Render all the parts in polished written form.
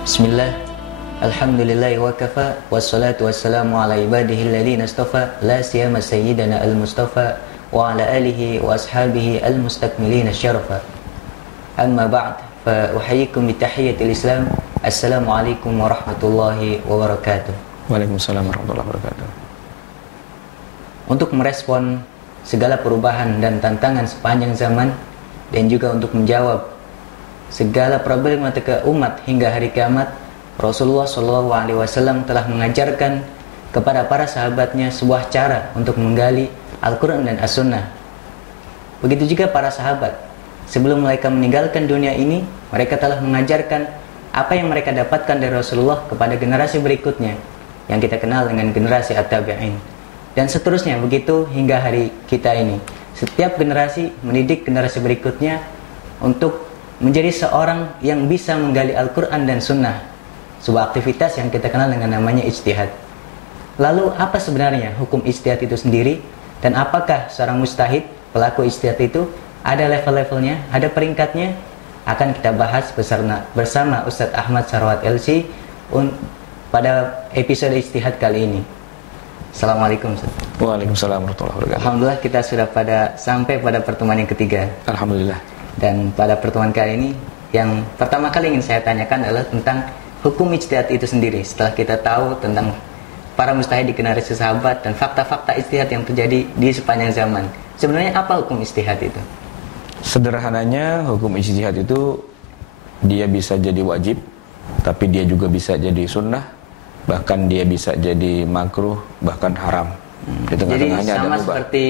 Bismillah, Alhamdulillah wa kafa, wassalatu wassalamu ala ibadihi alladhina istafa, la siyama sayyidana al-mustafa, wa ala alihi wa ashabihi al-mustakmilina syarafa. Amma ba'd, fa uhayyikum bitahiyyatil Islam. Assalamualaikum warahmatullahi wabarakatuh. Waalaikumsalam warahmatullahi wabarakatuh. Untuk merespon segala perubahan dan tantangan sepanjang zaman, dan juga untuk menjawab segala problematika umat hingga hari kiamat, Rasulullah SAW telah mengajarkan kepada para sahabatnya sebuah cara untuk menggali Al-Quran dan As-Sunnah. Begitu juga para sahabat, sebelum mereka meninggalkan dunia ini, mereka telah mengajarkan apa yang mereka dapatkan dari Rasulullah kepada generasi berikutnya, yang kita kenal dengan generasi At-Tabi'in. Dan seterusnya begitu hingga hari kita ini. Setiap generasi mendidik generasi berikutnya untuk menjadi seorang yang bisa menggali Al-Quran dan Sunnah, sebuah aktivitas yang kita kenal dengan namanya ijtihad. Lalu apa sebenarnya hukum ijtihad itu sendiri, dan apakah seorang mujtahid, pelaku ijtihad itu ada level-levelnya, ada peringkatnya? Akan kita bahas bersama Ustadz Ahmad Sarwat LC pada episode ijtihad kali ini. Assalamualaikum Ustaz. Waalaikumsalam warahmatullahi wabarakatuh. Alhamdulillah kita sudah sampai pada pertemuan yang ketiga. Alhamdulillah. Dan pada pertemuan kali ini, yang pertama kali ingin saya tanyakan adalah tentang hukum ijtihad itu sendiri. Setelah kita tahu tentang para mujtahid di generasi sahabat dan fakta-fakta ijtihad yang terjadi di sepanjang zaman, sebenarnya apa hukum ijtihad itu? Sederhananya, hukum ijtihad itu dia bisa jadi wajib, tapi dia juga bisa jadi sunnah, bahkan dia bisa jadi makruh, bahkan haram. Jadi sama seperti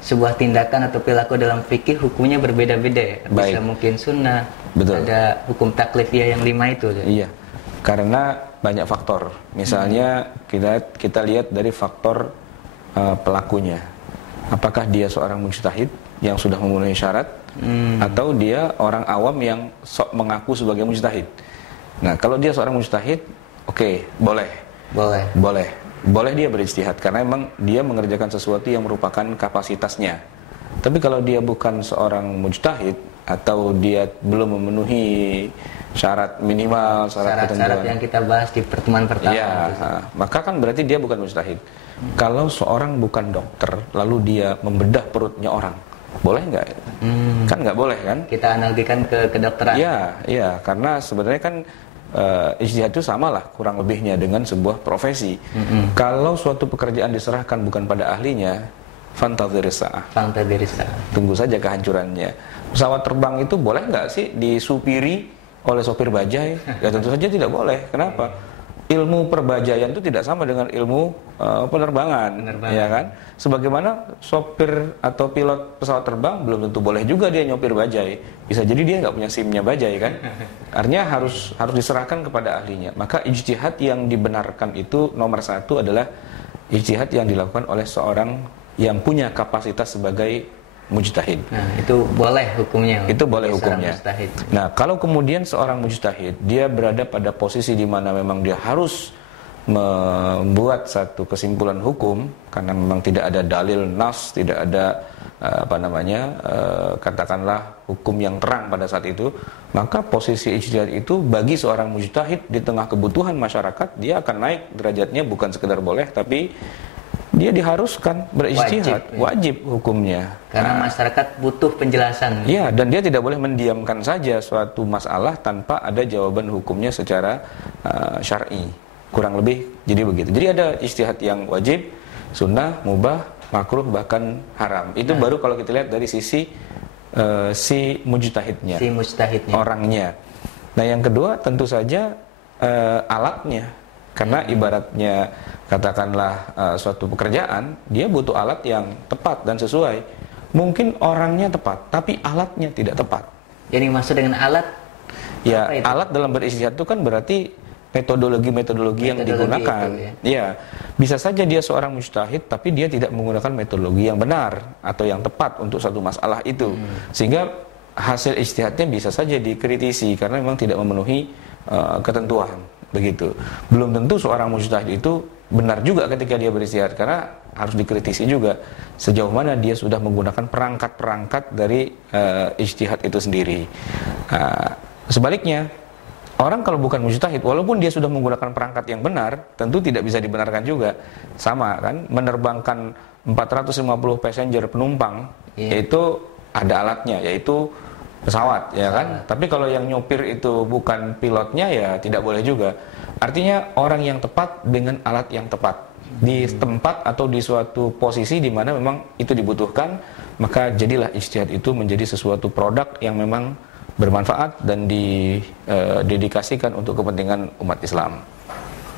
sebuah tindakan atau perilaku dalam fikih, hukumnya berbeda-beda ya. Bisa Baik. mungkin sunnah. Betul. Ada hukum taklifiyah yang 5 itu ya? Iya, karena banyak faktor. Misalnya kita lihat dari faktor pelakunya. Apakah dia seorang mujtahid yang sudah memenuhi syarat, atau dia orang awam yang sok mengaku sebagai mujtahid. Nah, kalau dia seorang mujtahid, oke, boleh dia berijtihad karena memang dia mengerjakan sesuatu yang merupakan kapasitasnya. Tapi kalau dia bukan seorang mujtahid atau dia belum memenuhi syarat minimal, syarat yang kita bahas di pertemuan pertama, ya, maka kan berarti dia bukan mujtahid. Kalau seorang bukan dokter lalu dia membedah perutnya orang, boleh nggak? Kan nggak boleh kan? Kita analogikan ke kedokteran. Iya, karena sebenarnya kan ijtihad itu samalah kurang lebihnya dengan sebuah profesi. Kalau suatu pekerjaan diserahkan bukan pada ahlinya, fantadhiris sa'ah. Tunggu saja kehancurannya. Pesawat terbang itu boleh nggak sih disupiri oleh sopir bajai? Ya tentu saja tidak boleh. Kenapa? Ilmu perbajaian itu tidak sama dengan ilmu penerbangan, ya kan? Sebagaimana sopir atau pilot pesawat terbang belum tentu boleh juga dia nyopir bajai. Bisa jadi dia nggak punya SIM-nya bajai kan? Artinya harus diserahkan kepada ahlinya. Maka ijtihad yang dibenarkan itu nomor satu adalah ijtihad yang dilakukan oleh seorang yang punya kapasitas sebagai mujtahid. Nah, itu boleh hukumnya. Itu boleh hukumnya. Nah, kalau kemudian seorang mujtahid dia berada pada posisi di mana memang dia harus membuat satu kesimpulan hukum karena memang tidak ada dalil nas, tidak ada katakanlah hukum yang terang pada saat itu, maka posisi ijtihad itu bagi seorang mujtahid di tengah kebutuhan masyarakat, dia akan naik derajatnya bukan sekedar boleh, tapi dia diharuskan berijtihad, wajib hukumnya. Karena masyarakat butuh penjelasan. Iya, dan dia tidak boleh mendiamkan saja suatu masalah tanpa ada jawaban hukumnya secara syar'i. Kurang lebih jadi begitu. Jadi ada ijtihad yang wajib, sunnah, mubah, makruh, bahkan haram. Itu baru kalau kita lihat dari sisi si mujtahidnya, orangnya. Nah, yang kedua tentu saja alatnya. Karena ibaratnya katakanlah suatu pekerjaan, dia butuh alat yang tepat dan sesuai. Mungkin orangnya tepat, tapi alatnya tidak tepat. Jadi maksud dengan alat? Ya, alat dalam berijtihad itu kan berarti metodologi yang digunakan. Ya, bisa saja dia seorang mujtahid, tapi dia tidak menggunakan metodologi yang benar atau yang tepat untuk satu masalah itu, sehingga hasil ijtihadnya bisa saja dikritisi karena memang tidak memenuhi ketentuan. Begitu. Belum tentu seorang mujtahid itu benar juga ketika dia berijtihad, karena harus dikritisi juga sejauh mana dia sudah menggunakan perangkat-perangkat dari ijtihad itu sendiri. Sebaliknya, Orang kalau bukan mujtahid, walaupun dia sudah menggunakan perangkat yang benar, tentu tidak bisa dibenarkan juga. Sama kan, menerbangkan 450 passenger penumpang, yaitu ada alatnya, yaitu pesawat, ya kan. Tapi kalau yang nyopir itu bukan pilotnya, ya tidak boleh juga. Artinya orang yang tepat dengan alat yang tepat di tempat atau di suatu posisi di mana memang itu dibutuhkan, maka jadilah ijtihad itu menjadi sesuatu produk yang memang bermanfaat dan didedikasikan untuk kepentingan umat Islam.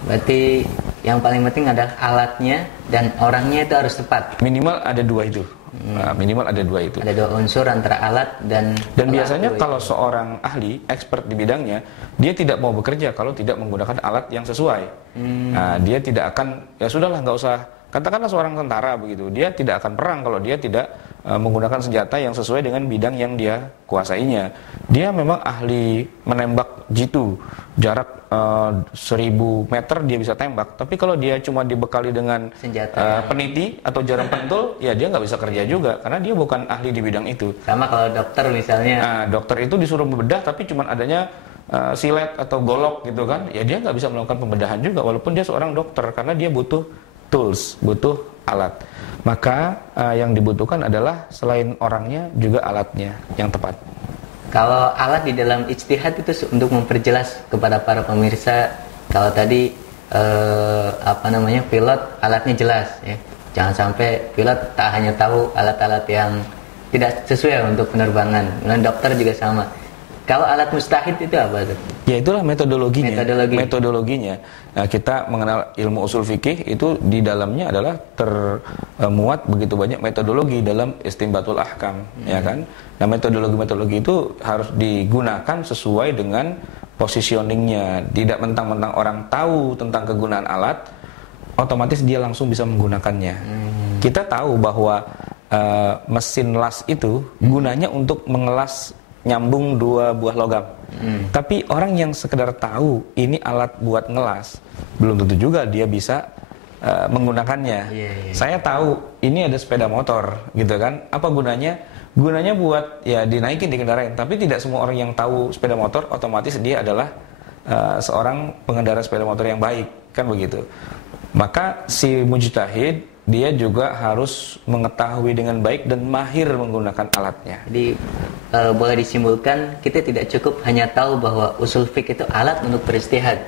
Berarti yang paling penting adalah alatnya dan orangnya itu harus tepat. Minimal ada dua itu. Minimal ada dua itu. Ada dua unsur antara alat dan biasanya kalau seorang ahli, expert di bidangnya, dia tidak mau bekerja kalau tidak menggunakan alat yang sesuai. Nah, dia tidak akan, ya sudahlah, nggak usah. Katakanlah seorang tentara begitu, dia tidak akan perang kalau dia tidak menggunakan senjata yang sesuai dengan bidang yang dia kuasainya. Dia memang ahli menembak jitu, jarak 1000 meter dia bisa tembak. Tapi kalau dia cuma dibekali dengan senjata peniti atau jarum pentul, ya dia nggak bisa kerja juga karena dia bukan ahli di bidang itu. Sama kalau dokter misalnya. Nah, dokter itu disuruh membedah tapi cuma adanya silet atau golok gitu kan, ya dia nggak bisa melakukan pembedahan juga walaupun dia seorang dokter karena dia butuh tools, butuh alat. Maka yang dibutuhkan adalah selain orangnya juga alatnya yang tepat. Kalau alat di dalam ijtihad itu untuk memperjelas kepada para pemirsa, kalau tadi pilot alatnya jelas ya. Jangan sampai pilot tak hanya tahu alat-alat yang tidak sesuai untuk penerbangan. Dan dokter juga sama. Kalau alat mustahid itu apa tuh? Ya itulah metodologinya. Metodologinya. Nah, kita mengenal ilmu usul fikih itu di dalamnya adalah termuat begitu banyak metodologi dalam istinbatul ahkam, ya kan? Nah, metodologi itu harus digunakan sesuai dengan positioningnya. Tidak mentang-mentang orang tahu tentang kegunaan alat, otomatis dia langsung bisa menggunakannya. Kita tahu bahwa mesin las itu gunanya untuk mengelas nyambung dua buah logam. Tapi orang yang sekedar tahu ini alat buat ngelas, belum tentu juga dia bisa menggunakannya. Saya tahu ini ada sepeda motor, gitu kan? Apa gunanya? Gunanya buat ya dinaikin, dikendarain. Tapi tidak semua orang yang tahu sepeda motor otomatis dia adalah seorang pengendara sepeda motor yang baik, kan begitu. Maka si mujtahid dia juga harus mengetahui dengan baik dan mahir menggunakan alatnya. Jadi boleh disimpulkan kita tidak cukup hanya tahu bahwa usul fiqh itu alat untuk beristihad.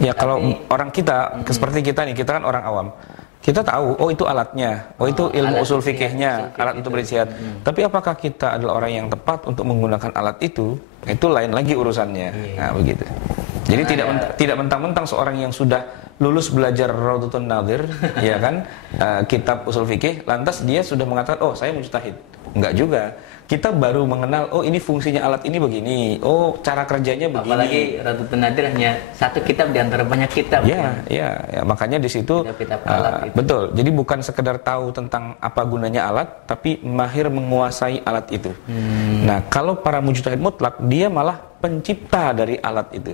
Ya, kalau orang kita seperti kita nih, kita kan orang awam. Kita tahu, oh itu alatnya, oh itu ilmu usul fikihnya, alat untuk beristihad. Tapi apakah kita adalah orang yang tepat untuk menggunakan alat itu? Itu lain lagi urusannya. Nah, begitu. Jadi tidak mentang-mentang seorang yang sudah lulus belajar Raudhatun Nadhir, ya kan, kitab usul fikih, lantas dia sudah mengatakan, oh saya mujtahid. Enggak juga. Kita baru mengenal, oh ini fungsinya alat ini begini, oh cara kerjanya begini. Apalagi Raudhatun Nadhir hanya satu kitab di antara banyak kitab. Ya, makanya di situ betul. Jadi bukan sekedar tahu tentang apa gunanya alat, tapi mahir menguasai alat itu. Nah, kalau para mujtahid mutlak, dia malah pencipta dari alat itu.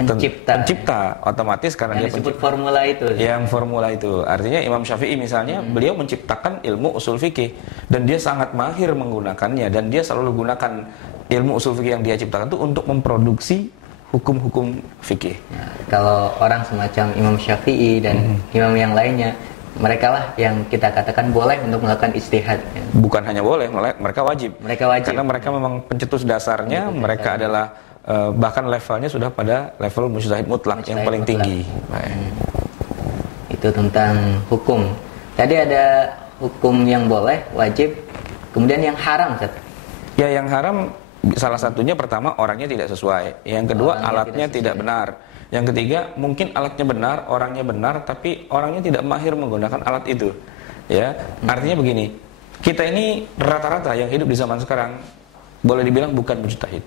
Pencipta otomatis karena dia disebut formula itu. Yang formula itu. Artinya Imam Syafi'i misalnya, beliau menciptakan ilmu usul fikih dan dia sangat mahir menggunakannya dan dia selalu gunakan ilmu usul fikih yang dia ciptakan itu untuk memproduksi hukum-hukum fikih. Nah, kalau orang semacam Imam Syafi'i dan imam yang lainnya, mereka lah yang kita katakan boleh untuk melakukan ijtihad. Bukan hanya boleh, mereka wajib. Karena mereka memang pencetus dasarnya, mereka adalah bahkan levelnya sudah pada level mujtahid mutlak yang paling tinggi. Itu tentang hukum. Tadi ada hukum yang boleh, wajib, kemudian yang haram, Ustaz. Ya, yang haram salah satunya pertama orangnya tidak sesuai. Yang kedua alatnya tidak benar. Yang ketiga mungkin alatnya benar, orangnya benar, tapi orangnya tidak mahir menggunakan alat itu. Ya, artinya begini. Kita ini rata-rata yang hidup di zaman sekarang boleh dibilang bukan mujtahid.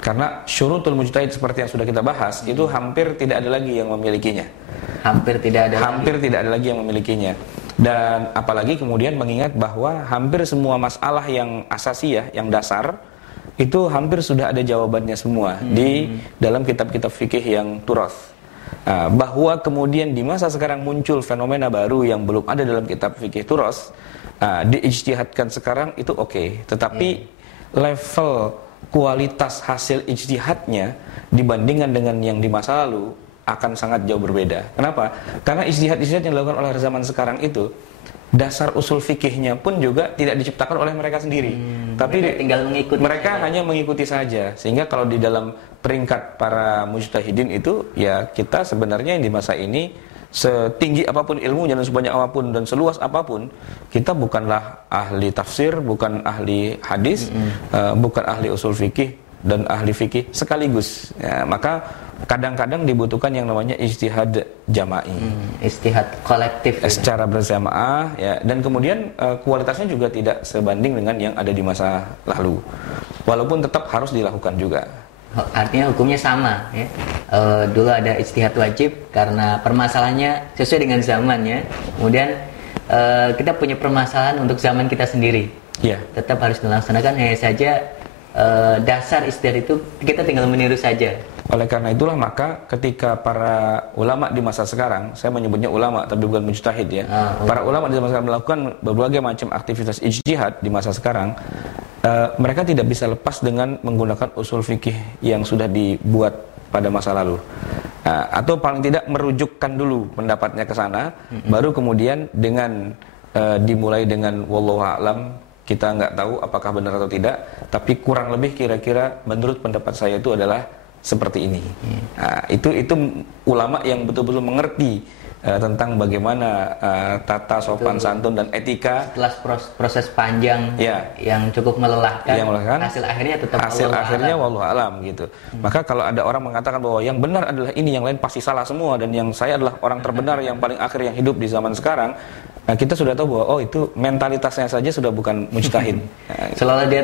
Karena syurutul mujtahid seperti yang sudah kita bahas itu hampir tidak ada lagi yang memilikinya. Hampir tidak ada lagi yang memilikinya. Dan apalagi kemudian mengingat bahwa hampir semua masalah yang asasiyah, yang dasar, itu hampir sudah ada jawabannya semua di dalam kitab-kitab fikih yang turath. Bahwa kemudian di masa sekarang muncul fenomena baru yang belum ada dalam kitab fikih turath, diijtihadkan sekarang itu oke. Tetapi level kualitas hasil ijtihadnya dibandingkan dengan yang di masa lalu akan sangat jauh berbeda. Kenapa? Karena ijtihad-ijtihad yang dilakukan oleh zaman sekarang itu, dasar usul fikihnya pun juga tidak diciptakan oleh mereka sendiri, tapi tinggal mengikuti. Mereka hanya mengikuti saja. Sehingga kalau di dalam peringkat para mujtahidin itu, ya kita sebenarnya yang di masa ini, setinggi apapun ilmunya dan sebanyak apapun dan seluas apapun, kita bukanlah ahli tafsir, bukan ahli hadis, bukan ahli usul fikih dan ahli fikih sekaligus. Ya, maka kadang-kadang dibutuhkan yang namanya ijtihad jama'i, ijtihad kolektif secara berjamaah, ya, dan kemudian kualitasnya juga tidak sebanding dengan yang ada di masa lalu, walaupun tetap harus dilakukan juga. Artinya hukumnya sama, ya. Dulu ada ijtihad wajib karena permasalahannya sesuai dengan zamannya. Kemudian kita punya permasalahan untuk zaman kita sendiri. Ya. Tetap harus dilaksanakan, hanya saja dasar ijtihad itu kita tinggal meniru saja. Oleh karena itulah maka ketika para ulama di masa sekarang, saya menyebutnya ulama tapi bukan mujtahid ya. Para ulama di masa sekarang melakukan berbagai macam aktivitas ijtihad di masa sekarang, mereka tidak bisa lepas dengan menggunakan usul fikih yang sudah dibuat pada masa lalu. Atau paling tidak merujukkan dulu pendapatnya ke sana, baru kemudian dengan dimulai dengan wallahu a'lam, kita nggak tahu apakah benar atau tidak, tapi kurang lebih kira-kira menurut pendapat saya itu adalah seperti ini. Itu ulama yang betul-betul mengerti tentang bagaimana tata sopan santun dan etika. Setelah proses panjang yang cukup melelahkan, hasil akhirnya wallahu alam gitu. Maka kalau ada orang mengatakan bahwa yang benar adalah ini, yang lain pasti salah semua, dan yang saya adalah orang terbenar yang paling akhir yang hidup di zaman sekarang, kita sudah tahu bahwa itu mentalitasnya saja sudah bukan mujtahid. Seolah-olah dia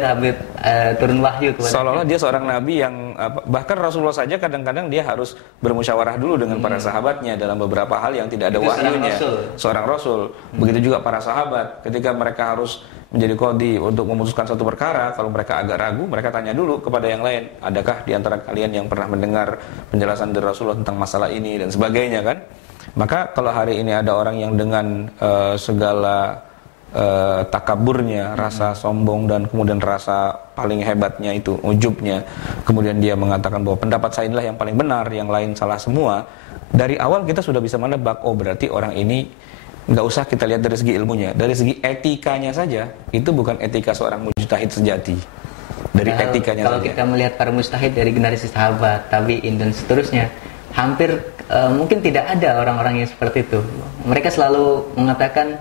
turun wahyu kepada seolah-olah dia seorang nabi yang bahkan Rasulullah saja kadang-kadang dia harus bermusyawarah dulu dengan para sahabatnya dalam beberapa hal yang tidak ada wahyunya. Seorang rasul. Begitu juga para sahabat ketika mereka harus menjadi qadhi untuk memutuskan satu perkara, kalau mereka agak ragu, mereka tanya dulu kepada yang lain, adakah di antara kalian yang pernah mendengar penjelasan dari Rasulullah tentang masalah ini dan sebagainya, kan? Maka kalau hari ini ada orang yang dengan segala takaburnya, rasa sombong dan kemudian rasa paling hebatnya itu, ujubnya, kemudian dia mengatakan bahwa pendapat saya inilah yang paling benar, yang lain salah semua, dari awal kita sudah bisa menebak, oh berarti orang ini nggak usah kita lihat dari segi ilmunya, dari segi etikanya saja, itu bukan etika seorang mujtahid sejati. Dari etikanya kalau saja. Kita melihat para mujtahid dari generasi sahabat, tabi'in dan seterusnya, hampir mungkin tidak ada orang-orang yang seperti itu. Mereka selalu mengatakan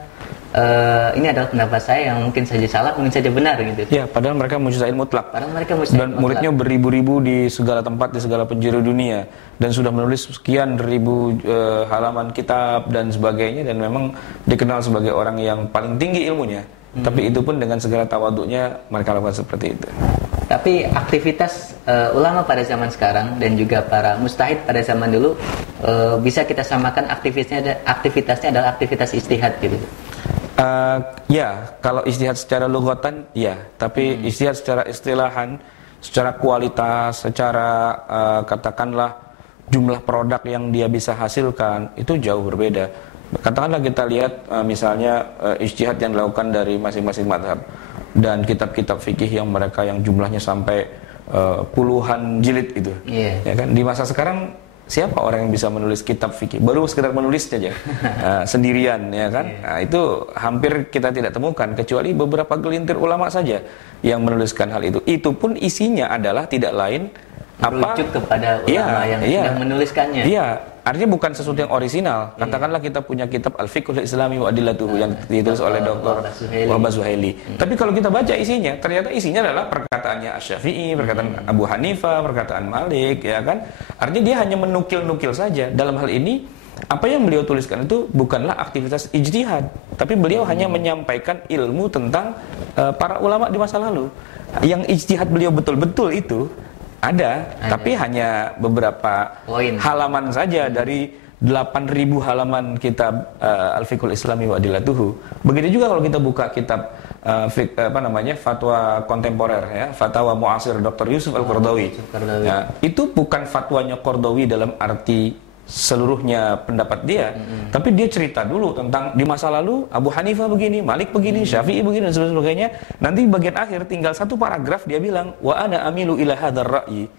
ini adalah pendapat saya yang mungkin saja salah, mungkin saja benar gitu. Ya, padahal mereka mujtahid mutlak. Dan muridnya mutlak. Beribu-ribu di segala tempat, di segala penjuru dunia, dan sudah menulis sekian ribu halaman kitab dan sebagainya, dan memang dikenal sebagai orang yang paling tinggi ilmunya. Tapi itu pun dengan segala tawaduknya mereka lakukan seperti itu. Tapi aktivitas ulama pada zaman sekarang dan juga para mujtahid pada zaman dulu bisa kita samakan aktivitasnya adalah aktivitas ijtihad gitu. Ya, kalau ijtihad secara lughatan ya, tapi ijtihad secara istilahan, secara kualitas, secara katakanlah jumlah produk yang dia bisa hasilkan itu jauh berbeda. Katakanlah kita lihat misalnya ijtihad yang dilakukan dari masing-masing mazhab dan kitab-kitab fikih yang mereka yang jumlahnya sampai puluhan jilid itu. Ya kan, di masa sekarang siapa orang yang bisa menulis kitab fikih? Baru sekedar menulis saja sendirian, ya kan? Nah, itu hampir kita tidak temukan kecuali beberapa gelintir ulama saja yang menuliskan hal itu. Itu pun isinya adalah tidak lain merujuk kepada ulama yang sudah menuliskannya. Iya, artinya bukan sesuatu yang orisinal. Katakanlah kita punya kitab Al-Fiqhul Islami wa Adillatuhu yang ditulis oleh Dr. Wahbah Zuhaili. Tapi kalau kita baca isinya, ternyata isinya adalah perkataannya Asy-Syafi'i, perkataan Abu Hanifah, perkataan Malik, ya kan? Artinya dia hanya menukil-nukil saja. Dalam hal ini, apa yang beliau tuliskan itu bukanlah aktivitas ijtihad, tapi beliau hanya menyampaikan ilmu tentang para ulama di masa lalu. Yang ijtihad beliau betul-betul itu ada, tapi hanya beberapa halaman saja dari 8.000 halaman kitab Al-Fiqhul Islami wa Adillatuhu. Begitu juga kalau kita buka kitab fatwa kontemporer, ya, fatwa muasir Dr. Yusuf Al-Qaradawi. Ya, itu bukan fatwanya Qaradawi dalam arti seluruhnya pendapat dia, tapi dia cerita dulu tentang di masa lalu Abu Hanifah begini, Malik begini, Syafi'i begini dan sebagainya. Nanti bagian akhir tinggal satu paragraf dia bilang wa ana amilu ila hadzal ra'yi.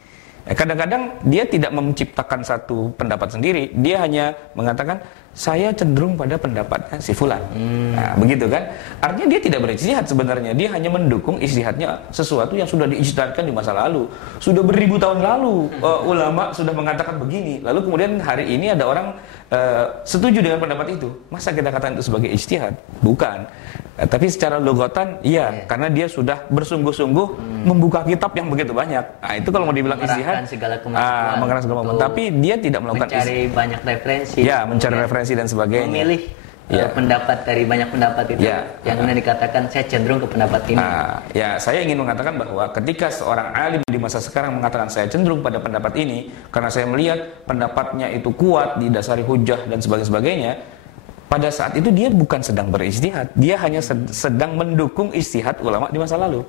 Kadang-kadang dia tidak menciptakan satu pendapat sendiri, dia hanya mengatakan saya cenderung pada pendapatnya si fulan. Nah, begitu kan? Artinya dia tidak berijtihad sebenarnya, dia hanya mendukung ijtihadnya sesuatu yang sudah diijtihadkan di masa lalu. Sudah beribu tahun lalu ulama sudah mengatakan begini. Lalu kemudian hari ini ada orang setuju dengan pendapat itu. Masa kita katakan itu sebagai ijtihad? Bukan. Tapi secara logotan iya, karena dia sudah bersungguh-sungguh membuka kitab yang begitu banyak. Nah, itu kalau mau dibilang ijtihad, mengerahkan segala kemampuan. Tapi dia tidak melakukan mencari banyak referensi. Ya, mencari referensi dan sebagainya. Memilih pendapat dari banyak pendapat itu yang kemudian dikatakan saya cenderung ke pendapat ini. Ya, saya ingin mengatakan bahwa ketika seorang alim di masa sekarang mengatakan saya cenderung pada pendapat ini karena saya melihat pendapatnya itu kuat, didasari hujah dan sebagainya. Pada saat itu dia bukan sedang berijtihad, dia hanya sedang mendukung ijtihad ulama di masa lalu.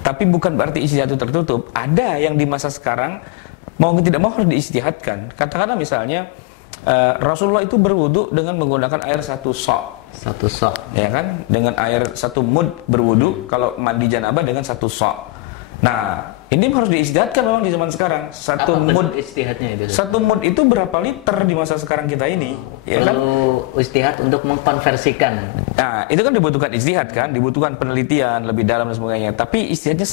Tapi bukan berarti ijtihad itu tertutup. Ada yang di masa sekarang mau tidak mau harus diijtihadkan. Katakanlah misalnya Rasulullah itu berwudu dengan menggunakan air satu sok, ya kan? Dengan air satu mud berwudu. Kalau mandi janabah dengan satu sok. Nah, ini harus diijtihadkan memang di zaman sekarang. Satu mud ijtihadnya itu. Satu mud itu berapa liter di masa sekarang kita ini? Ya kan? Perlu ijtihad untuk mengkonversikan. Nah, itu kan dibutuhkan ijtihad kan, dibutuhkan penelitian lebih dalam dan sebagainya. Tapi ijtihadnya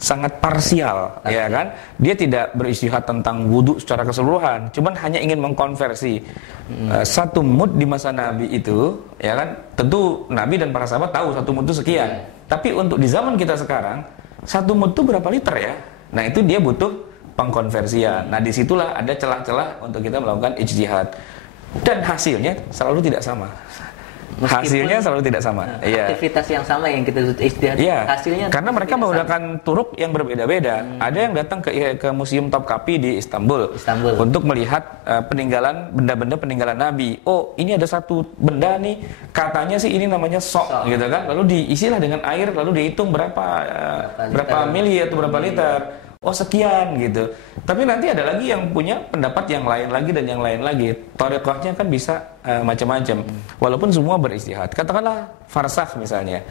sangat parsial, ya kan? Dia tidak berijtihad tentang wudu secara keseluruhan, cuman hanya ingin mengkonversi satu mud di masa Nabi itu, ya kan? Tentu Nabi dan para sahabat tahu satu mud itu sekian. Tapi untuk di zaman kita sekarang satu mud itu berapa liter ya? Nah, itu dia butuh pengkonversian. Nah, disitulah ada celah-celah untuk kita melakukan ijtihad. Dan hasilnya selalu tidak sama. Hasilnya selalu tidak sama. Aktivitas yang sama yang kita ijtihad, hasilnya karena mereka menggunakan turuk yang berbeda-beda. Ada yang datang ke Museum Topkapi di Istanbul untuk melihat peninggalan benda-benda peninggalan Nabi. Oh, ini ada satu benda nih, katanya sih ini namanya sok, gitu kan. Lalu diisilah dengan air, lalu dihitung berapa mili atau berapa liter. Oh, sekian gitu. Tapi nanti ada lagi yang punya pendapat yang lain lagi dan yang lain lagi. Thariqahnya kan bisa macam-macam. Walaupun semua berijtihad. Katakanlah farsakh misalnya.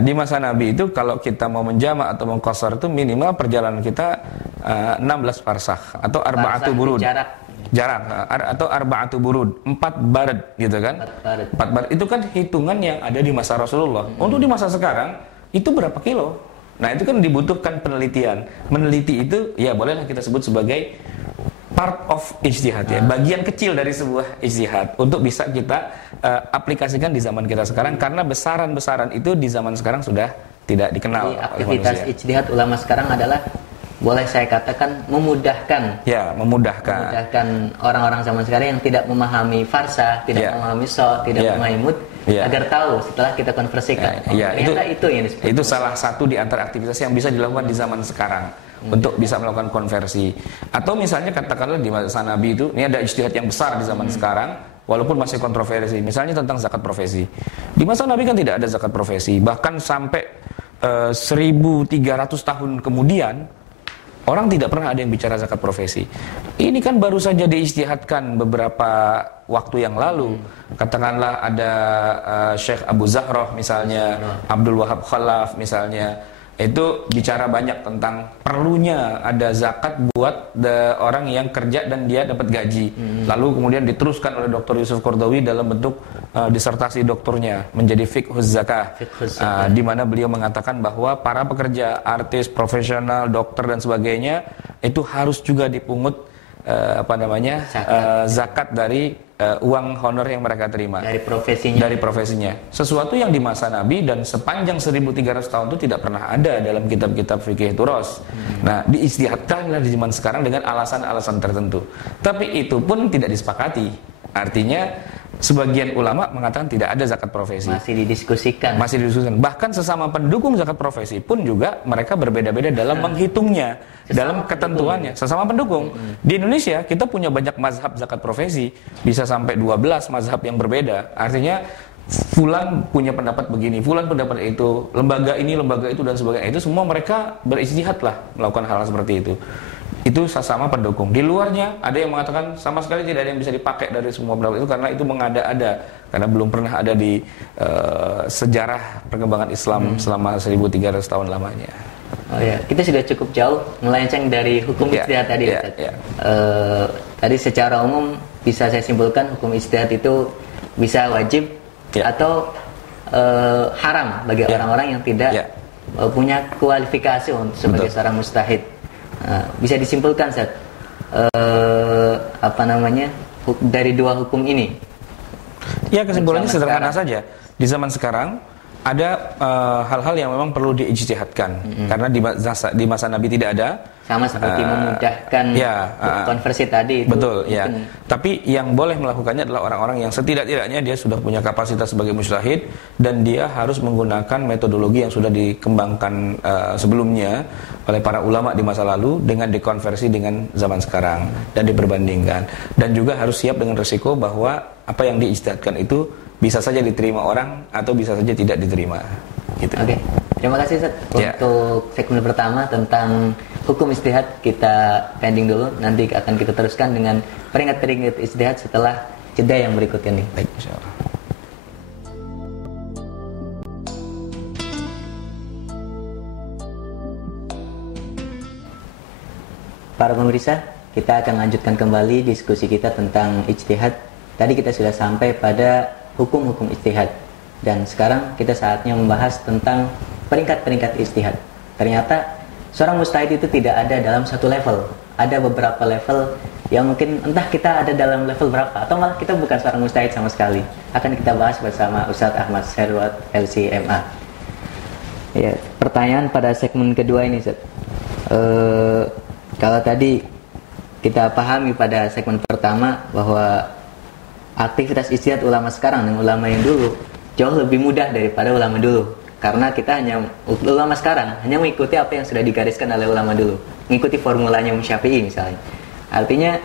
Di masa Nabi itu kalau kita mau menjamak atau mengqasar itu minimal perjalanan kita 16 farsakh atau arba'atu burud. Jarak atau arba'atu burud, 4 barad gitu kan. 4 barad itu kan hitungan yang ada di masa Rasulullah. Untuk di masa sekarang itu berapa kilo? Nah, itu kan dibutuhkan penelitian. Meneliti itu ya bolehlah kita sebut sebagai part of ijtihad ya, bagian kecil dari sebuah ijtihad untuk bisa kita aplikasikan di zaman kita sekarang, karena besaran-besaran itu di zaman sekarang sudah tidak dikenal. Jadi, aktivitas ijtihad ulama sekarang adalah boleh saya katakan memudahkan. Ya, memudahkan orang-orang zaman sekarang yang tidak memahami farsa, tidak memahami so, tidak memahami mud, agar tahu setelah kita konversikan. Itu salah satu di antara aktivitas yang bisa dilakukan di zaman sekarang untuk bisa melakukan konversi. Atau misalnya katakanlah di masa Nabi itu, ini ada ijtihad yang besar di zaman sekarang, walaupun masih kontroversi. Misalnya tentang zakat profesi. Di masa Nabi kan tidak ada zakat profesi, bahkan sampai 1300 tahun kemudian orang tidak pernah ada yang bicara zakat profesi. Ini kan baru saja diijtihadkan beberapa waktu yang lalu. Katakanlah ada Syekh Abu Zahroh misalnya, Abdul Wahab Khalaf misalnya. Itu bicara banyak tentang perlunya ada zakat buat orang yang kerja dan dia dapat gaji. Lalu kemudian diteruskan oleh Dr. Yusuf Qaradawi dalam bentuk disertasi doktornya menjadi fiqhuz zakah. Di mana beliau mengatakan bahwa para pekerja, artis, profesional, dokter dan sebagainya itu harus juga dipungut zakat dari uang honor yang mereka terima dari profesinya. Sesuatu yang di masa Nabi dan sepanjang 1300 tahun itu tidak pernah ada dalam kitab-kitab fikih turos. Nah, diijtihadkanlah di zaman sekarang dengan alasan-alasan tertentu. Tapi itu pun tidak disepakati. Artinya sebagian ulama mengatakan tidak ada zakat profesi. Masih didiskusikan. Bahkan sesama pendukung zakat profesi pun juga mereka berbeda-beda dalam menghitungnya, dalam ketentuannya. Sesama pendukung. Di Indonesia kita punya banyak mazhab zakat profesi, bisa sampai 12 mazhab yang berbeda. Artinya fulan punya pendapat begini, fulan pendapat itu, lembaga ini, lembaga itu dan sebagainya. Itu semua mereka berijtihad lah melakukan hal seperti itu. itu sama pendukung. Di luarnya ada yang mengatakan sama sekali tidak ada yang bisa dipakai dari semua pendapat itu karena itu mengada-ada, karena belum pernah ada di sejarah perkembangan Islam selama 1300 tahun lamanya. Oh ya, kita sudah cukup jauh melenceng dari hukum ijtihad tadi. Tadi secara umum bisa saya simpulkan hukum ijtihad itu bisa wajib atau haram bagi orang-orang yang tidak punya kualifikasi untuk sebagai seorang mujtahid. Bisa disimpulkan dari dua hukum ini. Ya, kesimpulannya sederhana saja. Di zaman sekarang ada hal-hal yang memang perlu diijtihadkan karena di masa Nabi tidak ada. Sama seperti memudahkan konversi tadi itu. Betul, ya. Tapi yang boleh melakukannya adalah orang-orang yang setidak-tidaknya dia sudah punya kapasitas sebagai mujtahid dan dia harus menggunakan metodologi yang sudah dikembangkan sebelumnya oleh para ulama di masa lalu dengan dikonversi dengan zaman sekarang dan diperbandingkan. Dan juga harus siap dengan resiko bahwa apa yang diijtihadkan itu bisa saja diterima orang atau bisa saja tidak diterima. Gitu. Oke. Terima kasih Ustaz untuk segmen pertama tentang hukum ijtihad. Kita pending dulu, nanti akan kita teruskan dengan peringkat-peringkat ijtihad setelah jeda yang berikut ini. Baik, insyaallah. Para pemirsa, kita akan lanjutkan kembali diskusi kita tentang ijtihad. Tadi kita sudah sampai pada hukum-hukum ijtihad dan sekarang kita saatnya membahas tentang peringkat-peringkat ijtihad. Ternyata seorang mujtahid itu tidak ada dalam satu level. Ada beberapa level yang mungkin entah kita ada dalam level berapa atau malah kita bukan seorang mujtahid sama sekali. Akan kita bahas bersama Ustadz Ahmad Serwat LCMA. Ya, pertanyaan pada segmen kedua ini, Ustadz. Kalau tadi kita pahami pada segmen pertama bahwa aktivitas ijtihad ulama sekarang dan ulama yang dulu jauh lebih mudah daripada ulama dulu. Karena kita ulama sekarang hanya mengikuti apa yang sudah digariskan oleh ulama dulu, mengikuti formulanya Imam Syafi'i misalnya. Artinya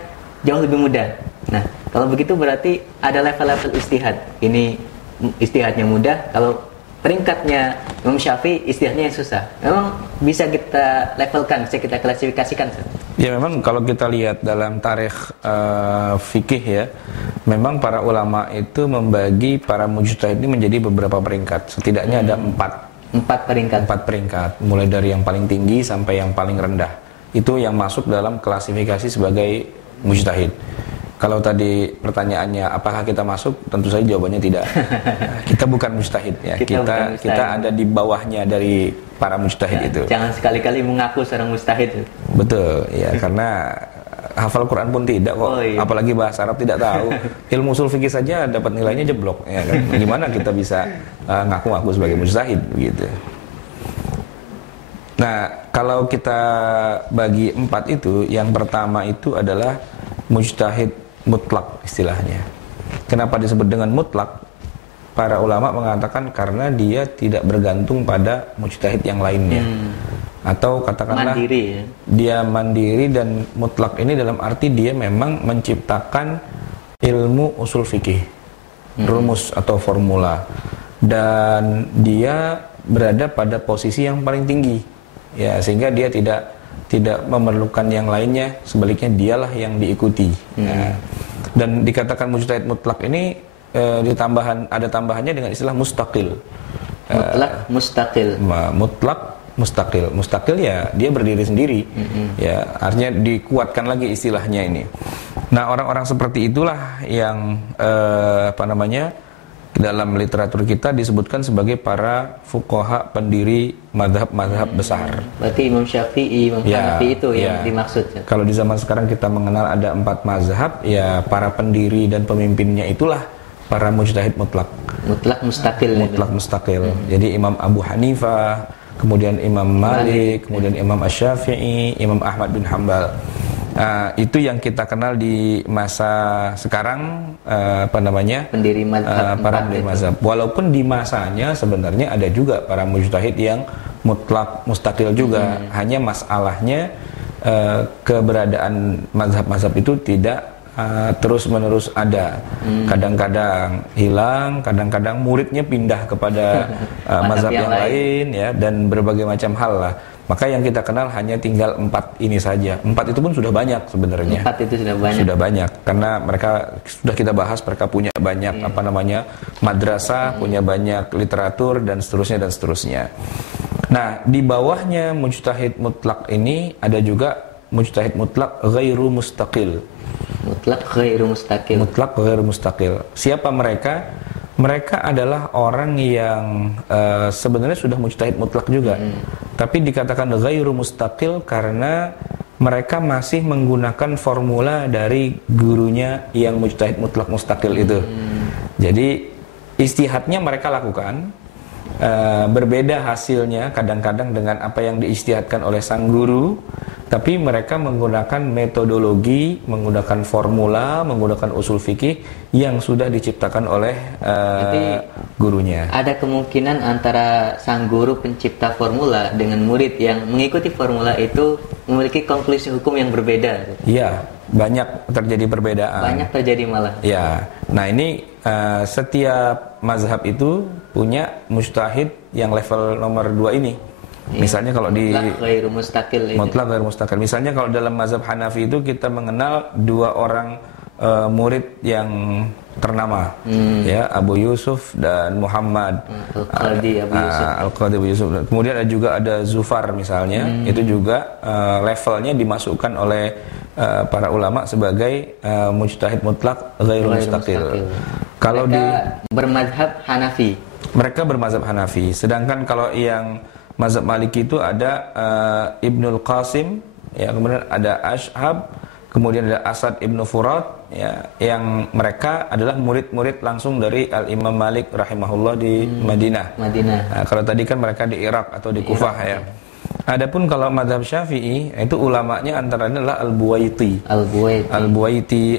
jauh lebih mudah. Nah, kalau begitu berarti ada level-level ijtihad. Ini ijtihadnya mudah, kalau peringkatnya Imam Syafi'i ijtihadnya yang susah. Memang bisa kita levelkan, bisa kita klasifikasikan. Ya, memang kalau kita lihat dalam tarikh fikih ya, memang para ulama itu membagi para mujtahid ini menjadi beberapa peringkat. Setidaknya ada empat peringkat, mulai dari yang paling tinggi sampai yang paling rendah. Itu yang masuk dalam klasifikasi sebagai mujtahid. Kalau tadi pertanyaannya apakah kita masuk, tentu saja jawabannya tidak. Kita bukan mujtahid ya. Kita ada di bawahnya dari para mujtahid itu. Jangan sekali-kali mengaku seorang mujtahid. Betul ya, karena hafal Quran pun tidak kok, apalagi bahasa Arab tidak tahu. Ilmu usul fikih saja dapat nilainya jeblok ya kan. Gimana kita bisa ngaku-ngaku sebagai mujtahid begitu. Nah, kalau kita bagi empat itu, yang pertama itu adalah mujtahid mutlak istilahnya. Kenapa disebut dengan mutlak? Para ulama mengatakan karena dia tidak bergantung pada mujtahid yang lainnya. Atau katakanlah mandiri, ya? Dia mandiri, dan mutlak ini dalam arti dia memang menciptakan ilmu usul fikih, rumus atau formula, dan dia berada pada posisi yang paling tinggi ya, sehingga dia tidak memerlukan yang lainnya, sebaliknya dialah yang diikuti. Nah, dan dikatakan mujtahid mutlak ini ada tambahannya dengan istilah mustaqil. Mutlak mustaqil. Mustaqil ya dia berdiri sendiri. Ya, artinya dikuatkan lagi istilahnya ini. Nah, orang-orang seperti itulah yang dalam literatur kita disebutkan sebagai para fuqaha pendiri mazhab-mazhab besar. Berarti Imam Syafi'i, Imam Hanafi itu yang dimaksud. Ya? Kalau di zaman sekarang kita mengenal ada 4 mazhab, ya para pendiri dan pemimpinnya itulah para mujtahid mutlak. Mutlak mustaqil. Jadi Imam Abu Hanifah, kemudian Imam Malik, kemudian Imam Asy-Syafi'i, Imam Ahmad bin Hanbal. Itu yang kita kenal di masa sekarang pendiri mazhab, para pendiri mazhab. Walaupun di masanya sebenarnya ada juga para mujtahid yang mutlak mustaqil juga. Hanya masalahnya keberadaan mazhab-mazhab itu tidak terus-menerus ada. Kadang-kadang hilang, kadang-kadang muridnya pindah kepada mazhab yang lain ya, dan berbagai macam hal lah. Maka yang kita kenal hanya tinggal 4 ini saja. 4 itu pun sudah banyak sebenarnya. 4 itu sudah banyak. Sudah banyak karena mereka sudah kita bahas, mereka punya banyak madrasah, punya banyak literatur dan seterusnya dan seterusnya. Nah, di bawahnya mujtahid mutlak ini ada juga mujtahid mutlak ghairu mustaqil. Mutlak ghairu mustaqil. Mutlak ghairu mustaqil. Siapa mereka? Mereka adalah orang yang sebenarnya sudah mujtahid mutlak juga. Tapi dikatakan ghairu mustaqil karena mereka masih menggunakan formula dari gurunya yang mujtahid mutlak mustaqil itu. Jadi istihadnya mereka lakukan, berbeda hasilnya kadang-kadang dengan apa yang diistihadkan oleh sang guru, tapi mereka menggunakan metodologi, menggunakan formula, menggunakan usul fikih yang sudah diciptakan oleh gurunya. Ada kemungkinan antara sang guru pencipta formula dengan murid yang mengikuti formula itu memiliki konklusi hukum yang berbeda. Iya, banyak terjadi perbedaan. Banyak terjadi malah. Ya, nah ini setiap mazhab itu punya mujtahid yang level nomor 2 ini. Misalnya kalau di mutlak ghairu mustaqil ini. Mutlak ghairu mustaqil. Misalnya kalau dalam mazhab Hanafi itu kita mengenal 2 orang murid yang ternama, ya, Abu Yusuf dan Muhammad. Al-Qadi Abu Yusuf. Al-Qadi Abu Yusuf. Kemudian ada juga ada Zufar misalnya, itu juga levelnya dimasukkan oleh para ulama sebagai mujtahid mutlak ghairu mustaqil. Kalau bermazhab Hanafi. Mereka bermazhab Hanafi. Sedangkan kalau yang mazhab Maliki itu ada Ibnul Qasim, ya, kemudian ada Ash'ab, kemudian ada Asad Ibnu Furat, ya, yang mereka adalah murid-murid langsung dari Al-Imam Malik rahimahullah di Madinah. Nah, kalau tadi kan mereka di Irak atau di Kufah, ya. Adapun kalau mazhab Syafi'i itu ulamanya antara lain adalah Al-Buwaiti,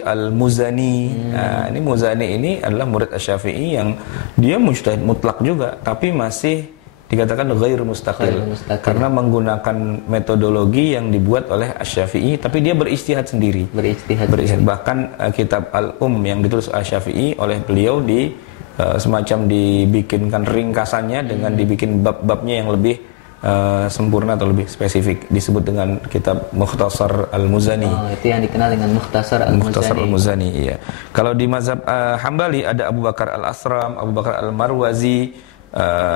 Al-Muzani. Nah, ini Muzani ini adalah murid Asy-Syafi'i yang dia mujtahid mutlak juga, tapi masih dikatakan ghairu mustaqil karena menggunakan metodologi yang dibuat oleh Asy-Syafi'i, tapi dia beristihad sendiri. Beristihad. Bahkan kitab Al-Yang ditulis Asy-Syafi'i oleh beliau di semacam dibikinkan ringkasannya dengan dibikin bab-babnya yang lebih sempurna atau lebih spesifik, disebut dengan kitab Mukhtasar Al-Muzani. Itu yang dikenal dengan Mukhtasar Al-Muzani. Mukhtasar Al-Muzani, iya. Kalau di mazhab Hambali ada Abu Bakar Al-Asram, Abu Bakar Al-Marwazi,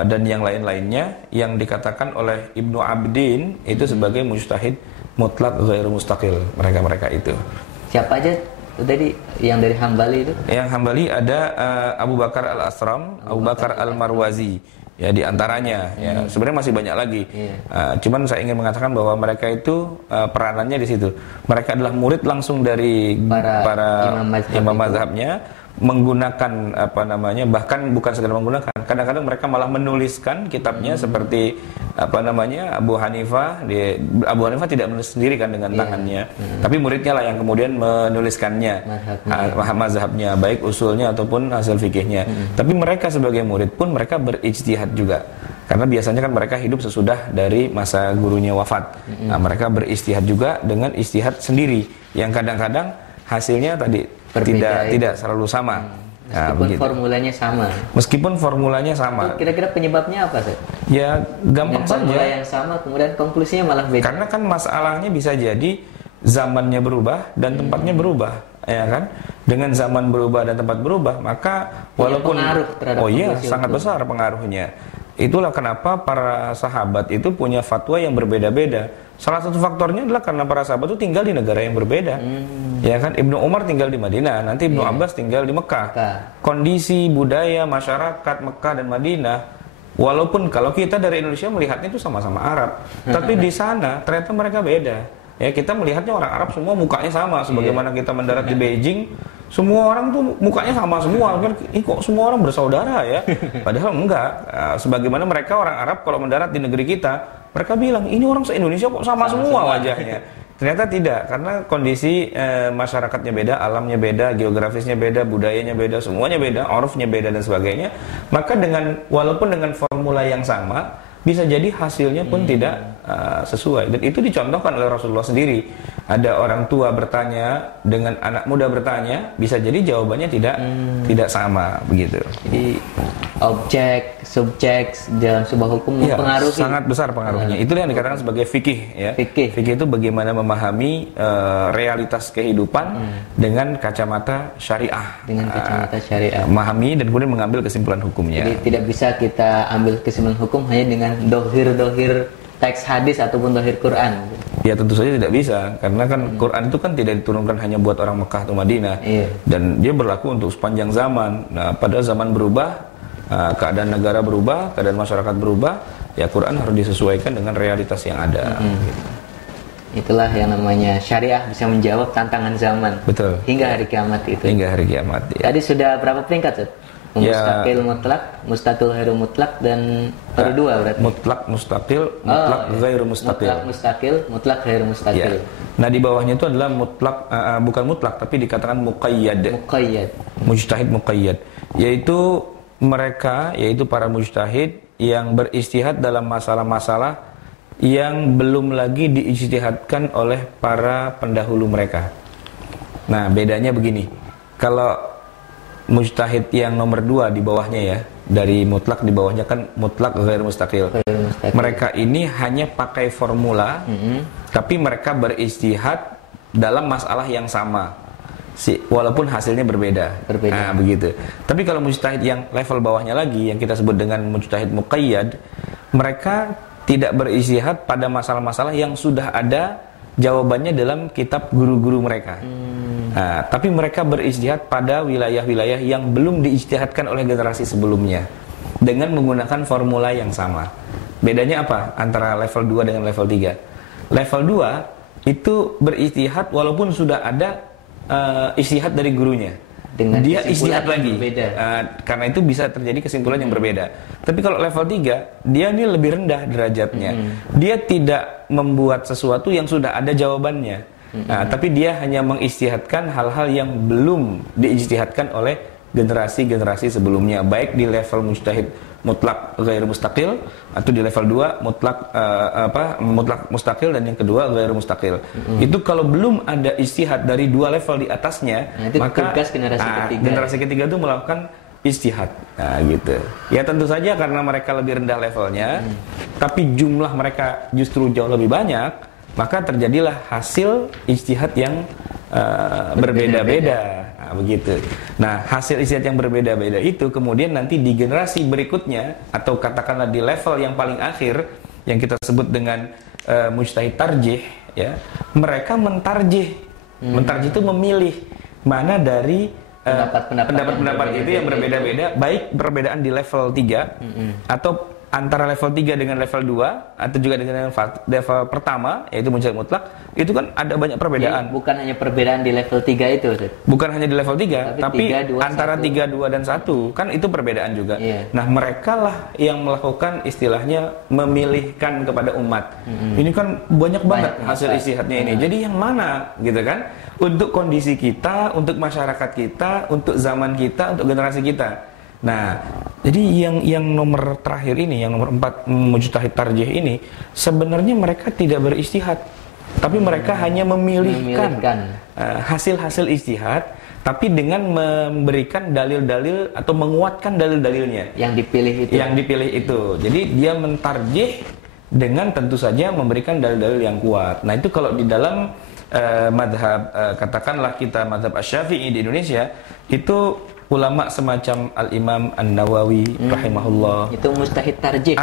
dan yang lain-lainnya yang dikatakan oleh Ibnu Abdin itu sebagai mujtahid mutlak ghairu mustaqil. Mereka itu. Siapa aja tadi yang dari Hambali itu? Yang Hambali ada Abu Bakar Al-Asram, Abu Bakar Al-Marwazi. Ya, di antaranya, ya, sebenarnya masih banyak lagi. Cuman saya ingin mengatakan bahwa mereka itu peranannya di situ. Mereka adalah murid langsung dari para imam mazhabnya, menggunakan bahkan bukan sekedar menggunakan, kadang-kadang mereka malah menuliskan kitabnya seperti Abu Hanifah. Abu Hanifah tidak menulis sendiri kan dengan tangannya, tapi muridnya lah yang kemudian menuliskannya mazhabnya, baik usulnya ataupun hasil fikihnya. Tapi mereka sebagai murid pun mereka berijtihad juga, karena biasanya kan mereka hidup sesudah dari masa gurunya wafat. Nah, mereka berijtihad juga dengan ijtihad sendiri yang kadang-kadang hasilnya tadi tidak selalu sama. Meskipun formulanya sama. Kira-kira penyebabnya apa, Seth? Ya, gampang saja. Formula yang sama, kemudian konklusinya malah beda. Karena kan masalahnya bisa jadi zamannya berubah dan tempatnya berubah, ya kan? Dengan zaman berubah dan tempat berubah, maka walaupun sangat besar pengaruhnya. Itulah kenapa para sahabat itu punya fatwa yang berbeda-beda. Salah satu faktornya adalah karena para sahabat itu tinggal di negara yang berbeda. Ya kan, Ibnu Umar tinggal di Madinah, nanti Ibnu Abbas tinggal di Mekah. Kondisi budaya masyarakat Mekah dan Madinah, walaupun kalau kita dari Indonesia melihatnya itu sama-sama Arab, tapi di sana ternyata mereka beda. Ya, kita melihatnya orang Arab semua mukanya sama, sebagaimana kita mendarat di Beijing, semua orang tuh mukanya sama semua. Kok semua orang bersaudara ya? Padahal enggak. Sebagaimana mereka orang Arab kalau mendarat di negeri kita, mereka bilang ini orang se-Indonesia kok sama semua wajahnya. Ternyata tidak, karena kondisi masyarakatnya beda, alamnya beda, geografisnya beda, budayanya beda, semuanya beda, orofnya beda dan sebagainya. Maka walaupun dengan formula yang sama, bisa jadi hasilnya pun tidak sesuai. Dan itu dicontohkan oleh Rasulullah sendiri. Ada orang tua bertanya dengan anak muda bertanya, bisa jadi jawabannya tidak sama begitu. Jadi objek, subjek dalam sebuah hukum mempengaruhi. Sangat besar pengaruhnya. Itulah yang dikatakan sebagai fikih ya. Fikih itu bagaimana memahami realitas kehidupan dengan kacamata syariah. Dengan kacamata syariah. Memahami dan kemudian mengambil kesimpulan hukumnya. Jadi tidak bisa kita ambil kesimpulan hukum hanya dengan dohir teks hadis ataupun dohir Quran. Ya tentu saja tidak bisa, karena kan Quran itu kan tidak diturunkan hanya buat orang Mekah atau Madinah, dan dia berlaku untuk sepanjang zaman. Nah, pada zaman berubah, keadaan negara berubah, keadaan masyarakat berubah, ya Quran harus disesuaikan dengan realitas yang ada. Itulah yang namanya syariah bisa menjawab tantangan zaman. Betul. Hingga hari kiamat itu. Hingga hari kiamat. Ya. Tadi sudah berapa peringkat, Ustaz? Mustaqil mutlak, mustaqil ghairu mutlak, dan baru dua berarti. Mutlak mustaqil, mutlak ghairu mustaqil. Mutlak mustaqil, mutlak ghairu mustaqil. Ya. Nah, di bawahnya itu adalah mutlak, bukan mutlak tapi dikatakan muqayyad. Muqayyad. Mujtahid muqayyad, yaitu mereka, yaitu para mujtahid yang beristihad dalam masalah-masalah yang belum lagi diijtihadkan oleh para pendahulu mereka. Nah, bedanya begini. Kalau mujtahid yang nomor 2 di bawahnya ya, dari mutlak di bawahnya kan mutlak ghairu mustaqil. Mereka ini hanya pakai formula, tapi mereka beristihad dalam masalah yang sama, walaupun hasilnya berbeda. Nah, begitu. Tapi kalau mujtahid yang level bawahnya lagi, yang kita sebut dengan mujtahid muqayyad, mereka tidak beristihad pada masalah-masalah yang sudah ada jawabannya dalam kitab guru-guru mereka. Nah, tapi mereka beristihad pada wilayah-wilayah yang belum diijtihadkan oleh generasi sebelumnya dengan menggunakan formula yang sama. Bedanya apa antara level 2 dengan level 3? Level 2 itu beristihad walaupun sudah ada istihad dari gurunya. Dengan dia istihad lagi. Karena itu bisa terjadi kesimpulan yang berbeda. Tapi kalau level 3, dia ini lebih rendah derajatnya. Dia tidak membuat sesuatu yang sudah ada jawabannya. Nah, tapi dia hanya mengistihadkan hal-hal yang belum diijtihadkan oleh generasi-generasi sebelumnya, baik di level mujtahid mutlak ghairu mustaqil atau di level 2 mutlak mutlak mustaqil, dan yang kedua ghairu mustaqil. Itu kalau belum ada istihad dari 2 level di atasnya, maka generasi ketiga itu melakukan istihad. Nah, gitu. Ya tentu saja karena mereka lebih rendah levelnya, tapi jumlah mereka justru jauh lebih banyak, maka terjadilah hasil ijtihad yang berbeda-beda. Nah, begitu. Nah, hasil ijtihad yang berbeda-beda itu kemudian nanti di generasi berikutnya, atau katakanlah di level yang paling akhir yang kita sebut dengan mujtahid tarjih, ya, mereka mentarjih. Mentarjih itu memilih mana dari pendapat-pendapat itu yang berbeda-beda, baik perbedaan di level 3 atau antara level 3 dengan level 2, atau juga dengan level pertama, yaitu mujtahid mutlak. Itu kan ada banyak perbedaan. Jadi, bukan hanya perbedaan di level 3 itu, Ustaz. Bukan hanya di level 3, tapi 3, 2, antara 3, 2, dan 1 kan itu perbedaan juga. Nah, mereka lah yang melakukan istilahnya memilihkan kepada umat. Ini kan banyak banget hasil istihadnya ini. Jadi yang mana gitu kan? Untuk kondisi kita, untuk masyarakat kita, untuk zaman kita, untuk generasi kita. Nah, jadi yang nomor terakhir ini, yang nomor 4 mujtahid tarjih ini, sebenarnya mereka tidak beristihad, tapi mereka hanya memilihkan hasil-hasil istihad, tapi dengan memberikan dalil-dalil atau menguatkan dalil-dalilnya yang dipilih itu. Jadi dia mentarjih dengan tentu saja memberikan dalil-dalil yang kuat. Nah, itu kalau di dalam madhab, katakanlah kita madhab Asy-Syafi'i di Indonesia, itu ulama semacam Al-Imam An-Nawawi rahimahullah, itu mujtahid tarjih.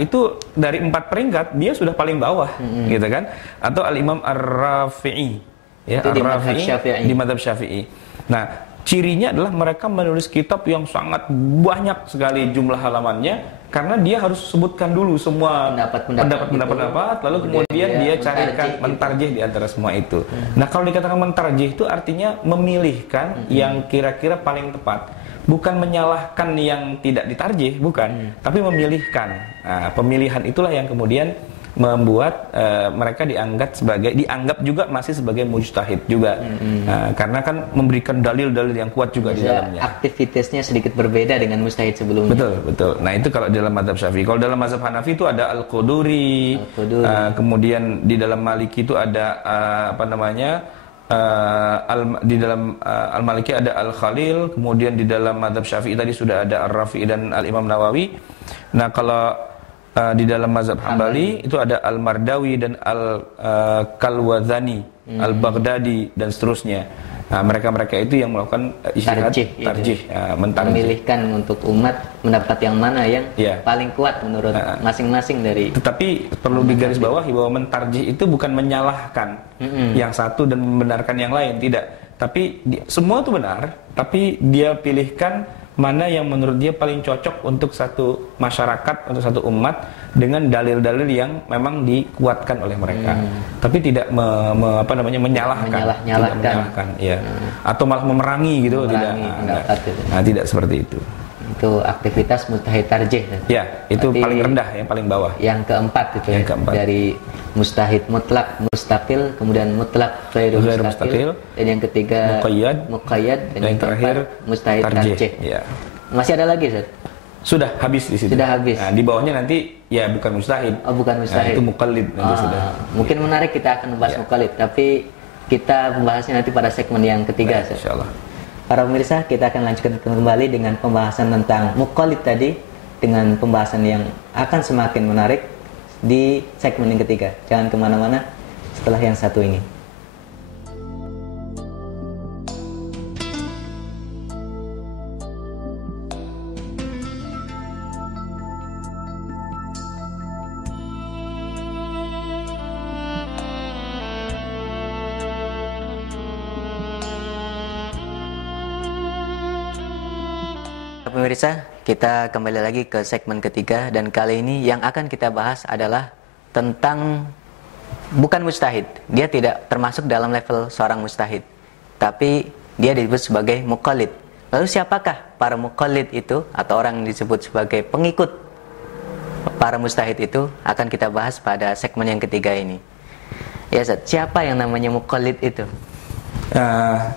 Itu dari 4 peringkat dia sudah paling bawah, gitu kan? Atau Al-Imam Ar-Rafi'i, ya, Ar-Rafi'i di madhab Syafi'i. Nah, cirinya adalah mereka menulis kitab yang sangat banyak sekali jumlah halamannya, karena dia harus sebutkan dulu semua pendapat, lalu kemudian dia carikan mentarjih di antara semua itu. Nah, kalau dikatakan mentarjih itu artinya memilihkan yang kira-kira paling tepat, bukan menyalahkan yang tidak ditarjih, bukan, tapi memilihkan. Nah, pemilihan itulah yang kemudian membuat mereka dianggap juga masih sebagai mujtahid juga. Karena kan memberikan dalil-dalil yang kuat juga di dalamnya. Aktivitasnya sedikit berbeda dengan mujtahid sebelumnya. Betul. Nah, itu kalau dalam mazhab Syafi'i. Kalau dalam mazhab Hanafi itu ada Al-Quduri. Kemudian di dalam Maliki itu ada di dalam Al-Maliki ada Al-Khalil, kemudian di dalam mazhab Syafi'i tadi sudah ada Ar-Rafi'i dan Al-Imam Nawawi. Nah, kalau di dalam mazhab Hambali itu ada Al-Mardawi dan Al-Kalwazani, Al-Baghdadi dan seterusnya. Nah, mereka itu yang melakukan ijtihad tarjih, memilihkan untuk umat mendapat yang mana yang paling kuat menurut masing-masing dari. Tetapi perlu digarisbawahi bahwa mentarjih itu bukan menyalahkan yang satu dan membenarkan yang lain, tidak. Tapi semua itu benar, tapi dia pilihkan mana yang menurut dia paling cocok untuk satu masyarakat, untuk satu umat dengan dalil-dalil yang memang dikuatkan oleh mereka. Tapi tidak menyalahkan, ya. Atau malah memerangi gitu, tidak. Nah, tidak seperti itu. Itu aktivitas mujtahid tarjih. Ya, itu berarti paling rendah, yang paling bawah. Yang keempat itu dari mustahid mutlak mustaqil, kemudian mutlak ghairu mustaqil, dan yang ketiga muqayyad, dan yang terakhir mustahid tarjih. Ya. Masih ada lagi, Ustaz? Sudah habis di situ. Sudah habis. Nah, di bawahnya nanti ya bukan mustahid. Oh, bukan mustahid. Nah, itu muqallid nanti sudah. Mungkin menarik kita akan membahas muqallid, tapi kita membahasnya nanti pada segmen yang ketiga, Ustaz. Insyaallah. Para pemirsa, kita akan lanjutkan kembali dengan pembahasan tentang muqallid tadi, dengan pembahasan yang akan semakin menarik di segmen yang ketiga. Jangan kemana-mana setelah yang satu ini. Pemirsa, kita kembali lagi ke segmen ketiga, dan kali ini yang akan kita bahas adalah tentang bukan mujtahid. Dia tidak termasuk dalam level seorang mujtahid, tapi dia disebut sebagai muqallid. Lalu siapakah para muqallid itu, atau orang yang disebut sebagai pengikut para mujtahid itu, akan kita bahas pada segmen yang ketiga ini. Ya, Ustaz, siapa yang namanya muqallid itu?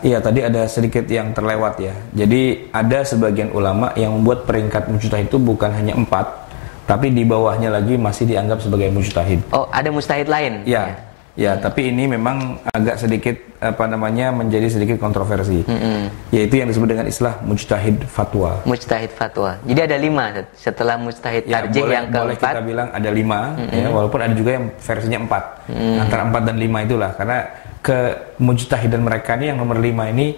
Iya, tadi ada sedikit yang terlewat ya. Jadi ada sebagian ulama yang membuat peringkat mujtahid itu bukan hanya 4, tapi di bawahnya lagi masih dianggap sebagai mujtahid. Oh, ada mujtahid lain? Ya, tapi ini memang agak sedikit menjadi sedikit kontroversi. Yaitu yang disebut dengan istilah mujtahid fatwa. Mujtahid fatwa. Jadi ada 5 setelah mujtahid tarjih yang keempat. Boleh kita bilang ada 5, ya, walaupun ada juga yang versinya 4. Antara 4 dan 5 itulah, karena kemujtahidan mereka ini yang nomor 5 ini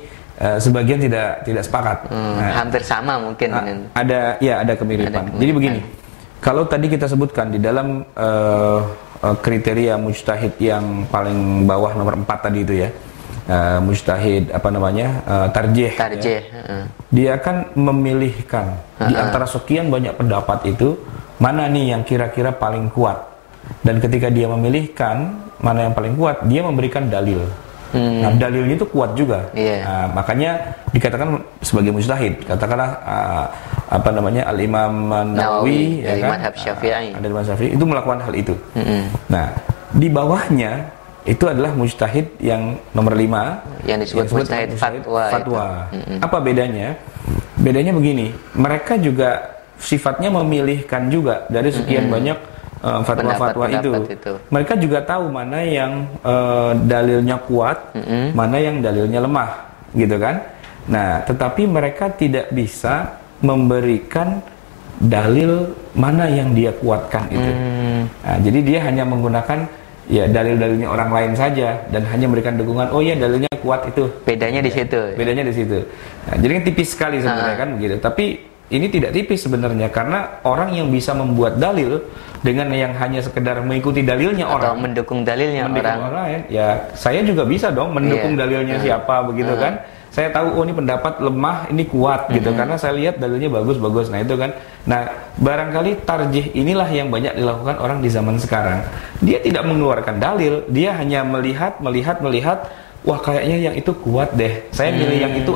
sebagian tidak sepakat. Hampir sama mungkin. Ada kemiripan. Jadi begini, kalau tadi kita sebutkan di dalam kriteria mujtahid yang paling bawah nomor 4 tadi itu ya, mujtahid tarjih. Ya. Dia akan memilihkan di antara sekian banyak pendapat itu mana nih yang kira-kira paling kuat. Dan ketika dia memilihkan mana yang paling kuat, dia memberikan dalil. Nah, dalilnya itu kuat juga. Nah, makanya dikatakan sebagai mujtahid. Katakanlah Al-Imam Nawawi dari mazhab Syafi'i. Dari mazhab Syafi'i itu melakukan hal itu. Nah, di bawahnya itu adalah mujtahid yang nomor 5 yang disebut mujtahid fatwa. Apa bedanya? Bedanya begini, mereka juga sifatnya memilihkan juga dari sekian banyak fatwa-fatwa itu. Mereka juga tahu mana yang dalilnya kuat, mana yang dalilnya lemah, gitu kan? Nah, tetapi mereka tidak bisa memberikan dalil mana yang dia kuatkan itu. Nah, jadi dia hanya menggunakan ya dalil-dalilnya orang lain saja dan hanya memberikan dukungan. Oh ya, dalilnya kuat itu. Bedanya di situ. Bedanya di situ. Nah, jadi kan tipis sekali sebenarnya kan begitu. Tapi ini tidak tipis sebenarnya, karena orang yang bisa membuat dalil dengan yang hanya sekedar mengikuti dalilnya atau mendukung dalilnya orang, ya saya juga bisa dong mendukung dalilnya siapa begitu kan. Saya tahu ini pendapat lemah, ini kuat gitu, karena saya lihat dalilnya bagus. Nah itu kan. Nah, barangkali tarjih inilah yang banyak dilakukan orang di zaman sekarang. Dia tidak mengeluarkan dalil, dia hanya melihat, wah kayaknya yang itu kuat deh, saya milih yang itu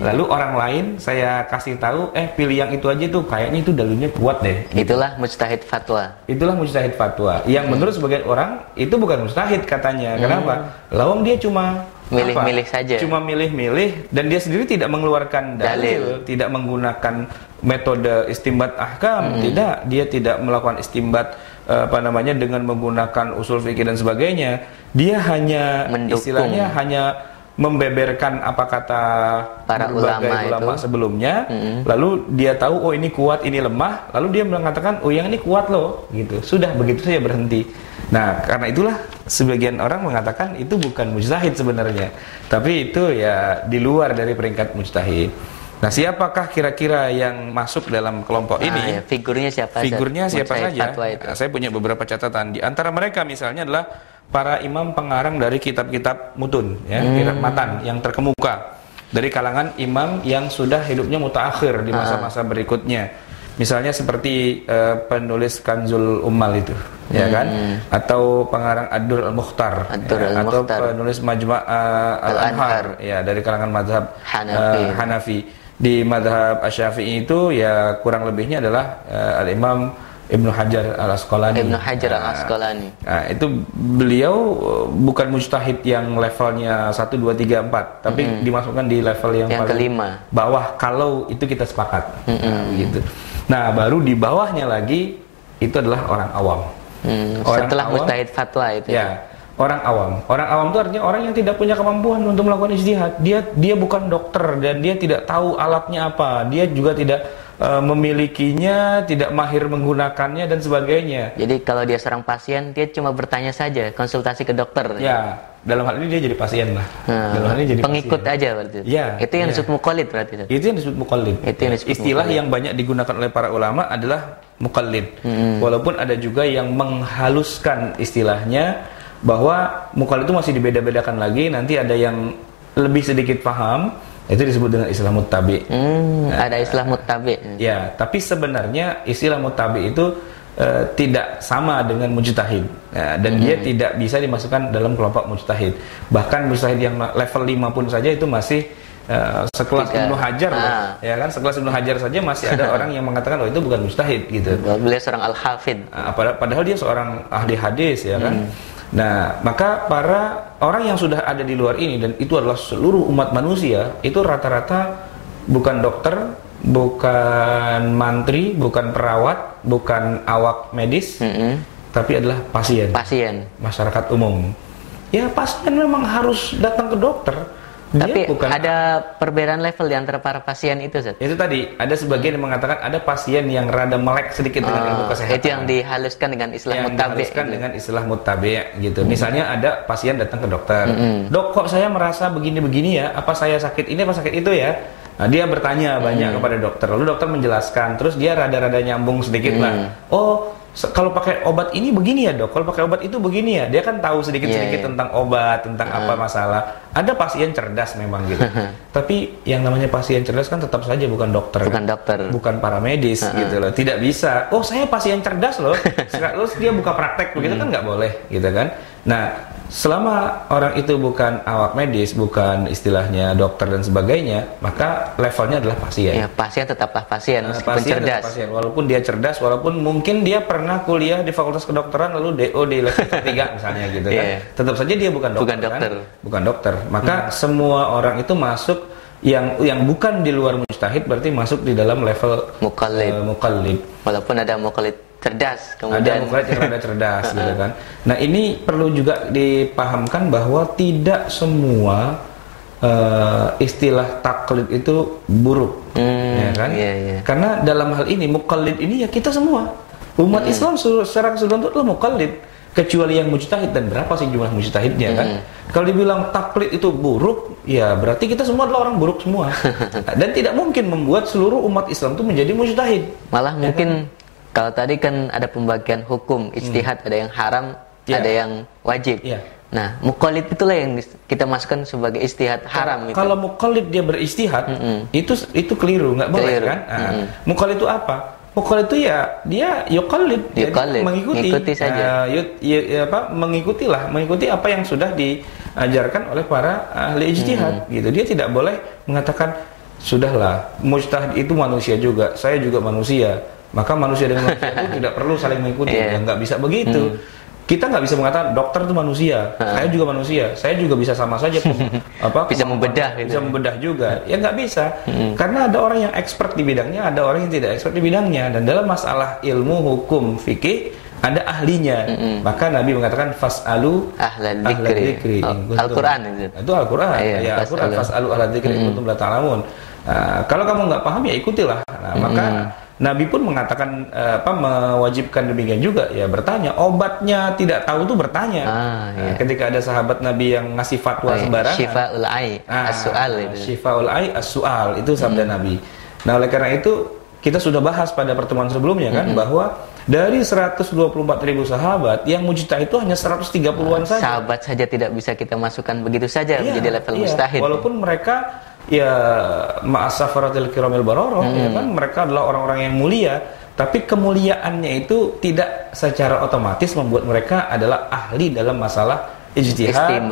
Lalu orang lain saya kasih tahu, pilih yang itu aja tuh, kayaknya itu dalilnya kuat deh. Itulah mujtahid fatwa. Itulah mujtahid fatwa. Yang menurut sebagian orang itu bukan mujtahid katanya. Kenapa? Lawang dia cuma milih-milih saja. Cuma milih-milih, dan dia sendiri tidak mengeluarkan dalil, tidak menggunakan metode istimbat ahkam, tidak, dia tidak melakukan istimbat dengan menggunakan usul fikih dan sebagainya. Dia hanya istilahnya hanya membeberkan apa kata para ulama sebelumnya, lalu dia tahu oh ini kuat, ini lemah, lalu dia mengatakan oh yang ini kuat loh, gitu. Sudah begitu saja berhenti. Nah, karena itulah sebagian orang mengatakan itu bukan mujtahid sebenarnya, tapi itu ya di luar dari peringkat mujtahid. Nah, siapakah kira-kira yang masuk dalam kelompok ini? Figurnya siapa? Figurnya siapa saja? Nah, saya punya beberapa catatan. Di antara mereka misalnya adalah para imam pengarang dari kitab-kitab mutun, kitab matan yang terkemuka dari kalangan imam yang sudah hidupnya mutaakhir di masa-masa berikutnya. Misalnya seperti penulis Kanzul Ummal itu, ya kan? Atau pengarang Ad-Dur Al-Mukhtar, atau penulis Majma' Al-Anhar, ya dari kalangan mazhab Hanafi. Di mazhab Asy-Syafi'i itu ya kurang lebihnya adalah Al-Imam Ibnu Hajar Al-Asqalani. Nah, itu beliau bukan mujtahid yang levelnya 1 2 3 4, tapi dimasukkan di level yang paling kelima, bawah kalau itu kita sepakat. Gitu. Nah, baru di bawahnya lagi itu adalah orang awam. Setelah mujtahid fatwa itu. Ya. Orang awam itu artinya orang yang tidak punya kemampuan untuk melakukan ijtihad. Dia bukan dokter dan dia tidak tahu alatnya apa. Dia juga tidak memilikinya, tidak mahir menggunakannya dan sebagainya. Jadi kalau dia seorang pasien, dia cuma bertanya saja, konsultasi ke dokter. Ya, dalam hal ini dia jadi pasien lah. Dalam hal ini jadi pengikut pasien aja berarti. Ya, itu yang disebut muqallid berarti. Itu yang disebut muqallid. Istilah yang banyak digunakan oleh para ulama adalah muqallid. Walaupun ada juga yang menghaluskan istilahnya, bahwa muqallid itu masih dibeda-bedakan lagi. Nanti ada yang lebih sedikit paham, itu disebut dengan istilah muttabi. Ada istilah muttabi. Ya, tapi sebenarnya istilah muttabi itu tidak sama dengan mujtahid, dan dia tidak bisa dimasukkan dalam kelompok mujtahid. Bahkan mujtahid yang level 5 pun saja itu masih sekelas Ibnu Hajar loh, ya kan? Sekelas Ibnu Hajar saja masih ada orang yang mengatakan oh itu bukan mujtahid gitu. Beliau seorang al-hafid. Padahal dia seorang ahli hadis, ya kan? Nah, maka para orang yang sudah ada di luar ini, dan itu adalah seluruh umat manusia, itu rata-rata bukan dokter, bukan mantri, bukan perawat, bukan awak medis, tapi adalah pasien, masyarakat umum. Ya, pasien memang harus datang ke dokter. Tapi ada perbedaan level di antara para pasien itu, Zat? Itu tadi, ada sebagian yang mengatakan ada pasien yang rada melek sedikit dengan ilmu kesehatan. Itu yang dihaluskan dengan istilah muttabi. Dengan istilah muttabi gitu. Misalnya ada pasien datang ke dokter. Dok, kok saya merasa begini-begini ya? Apa saya sakit ini, apa sakit itu ya? Nah, dia bertanya banyak kepada dokter. Lalu dokter menjelaskan. Terus dia rada-rada nyambung sedikit lah. Oh, kalau pakai obat ini begini ya dok, kalau pakai obat itu begini ya. Dia kan tahu sedikit-sedikit tentang obat, tentang apa masalah. Ada pasien cerdas memang gitu. Tapi yang namanya pasien cerdas kan tetap saja bukan dokter, bukan paramedis gitu loh. Tidak bisa. Oh, saya pasien cerdas loh. Terus dia buka praktek begitu kan nggak boleh gitu kan. Nah, selama orang itu bukan awak medis, bukan istilahnya dokter dan sebagainya, maka levelnya adalah pasien. Ya, pasien tetaplah pasien, pasien cerdas. Pasien. Walaupun dia cerdas, walaupun mungkin dia pernah kuliah di Fakultas Kedokteran lalu DO di level 3 misalnya gitu kan. Tetap saja dia bukan dokter. Kan? Bukan dokter. Maka semua orang itu masuk yang bukan di luar mujtahid berarti masuk di dalam level muqallid. Walaupun ada muqallid cerdas, kemudian ada muqallid yang rada cerdas gitu kan. Nah, ini perlu juga dipahamkan bahwa tidak semua istilah taklid itu buruk, ya kan? Karena dalam hal ini muqallid ini ya kita semua umat Islam secara keseluruhan itu adalah muqallid, kecuali yang mujtahid. Dan berapa sih jumlah mujtahidnya kan? Kalau dibilang taklid itu buruk, ya berarti kita semua adalah orang buruk semua. Dan tidak mungkin membuat seluruh umat Islam itu menjadi mujtahid. Malah ya mungkin kan? Kalau tadi kan ada pembagian hukum ijtihad, ada yang haram, ada yang wajib. Nah, muqallid itulah yang kita masukkan sebagai ijtihad haram. Kalau muqallid dia beristihad, itu keliru, nggak boleh kan? Muqallid itu apa? Muqallid itu ya dia yuqallid, mengikuti saja. Mengikuti apa yang sudah diajarkan oleh para ahli ijtihad gitu. Dia tidak boleh mengatakan sudahlah, mujtahid itu manusia juga, saya juga manusia, maka manusia dengan manusia itu tidak perlu saling mengikuti. Ya, nggak bisa begitu. Kita nggak bisa mengatakan dokter itu manusia, saya juga manusia, saya juga bisa sama saja bisa membedah, bisa membedah juga. Ya nggak bisa, karena ada orang yang expert di bidangnya, ada orang yang tidak expert di bidangnya, dan dalam masalah ilmu hukum fikih ada ahlinya. Maka Nabi mengatakan fas'alu ahlan dzikri. Al-Qur'an itu Al-Qur'an. Ya, Al-Qur'an fas'alu ahlan dzikri in kuntum la ta'lamun. Kalau kamu nggak paham ya ikutilah. Maka Nabi pun mengatakan mewajibkan demikian juga, ya bertanya. Obatnya tidak tahu tuh bertanya. Ketika ada sahabat Nabi yang ngasih fatwa sembarangan. Syifaul ai as-su'al itu. Syifaul ai as-su'al itu sabda Nabi. Nah, oleh karena itu kita sudah bahas pada pertemuan sebelumnya kan bahwa dari 124.000 sahabat yang mujtahid itu hanya 130-an saja. Sahabat saja tidak bisa kita masukkan begitu saja menjadi level mujtahid. Walaupun mereka ya ma'asafaratil kiramil bararah, ya kan, mereka adalah orang-orang yang mulia, tapi kemuliaannya itu tidak secara otomatis membuat mereka adalah ahli dalam masalah ijtihad,